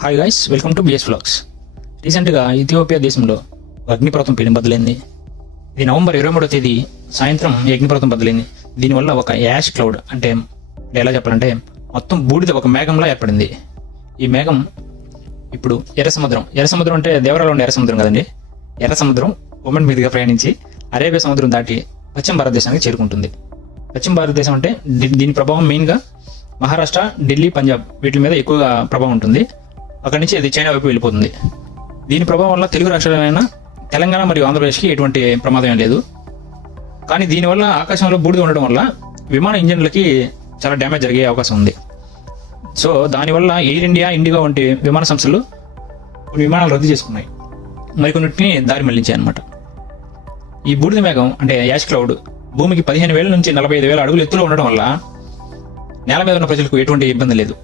Hi guys, welcome to BS vlogs. రీసెంట్గా Ethiopia దేశంలో అగ్నిపర్వతం పేలిన బద్దలైంది. ఇది నవంబర్ 23వ తేదీ సాయంత్రం ఈ అగ్నిపర్వతం బద్దలైంది. దీనివల్ల ఒక యాష్ క్లౌడ్ అంటే ఎలా చెప్పాలంటే మొత్తం బూడిద ఒక మేఘంలా ఏర్పడింది. ఈ మేఘం ఇప్పుడు ఎర్ర సముద్రం అంటే దేవరాలో ఉండే ఎర్ర సముద్రం కదండి. ఎర్ర సముద్రం ఒమన్ మీదుగా ప్రయాణించి అరేబియా సముద్రం దాటి పశ్చిమ భారతదేశానికి చేరుకుంటుంది. పశ్చిమ భారతదేశం అంటే దీని ప్రభావం మెయిన్గా మహారాష్ట్ర, ఢిల్లీ, పంజాబ్ వీటి మీద ఎక్కువగా ప్రభావం ఉంటుంది. అక్కడి నుంచి అది చైనా వైపు వెళ్ళిపోతుంది. దీని ప్రభావం వల్ల తెలుగు రాష్ట్రాలైన తెలంగాణ మరియు ఆంధ్రప్రదేశ్కి ఎటువంటి ప్రమాదం ఏం లేదు. కానీ దీనివల్ల ఆకాశంలో బూడిద ఉండడం వల్ల విమాన ఇంజన్లకి చాలా డ్యామేజ్ జరిగే అవకాశం ఉంది. సో దానివల్ల ఎయిర్ ఇండియా, ఇండిగో వంటి విమాన సంస్థలు కొన్ని విమానాలు రద్దు చేసుకున్నాయి, మరికొన్నిటిని దారి మళ్లించాయి అన్నమాట. ఈ బూడిద మేఘం అంటే యాష్ క్లౌడ్ భూమికి 15,000 నుంచి 45,000 అడుగులు ఎత్తులో ఉండడం వల్ల నేల మీద ఉన్న ప్రజలకు ఎటువంటి ఇబ్బంది లేదు.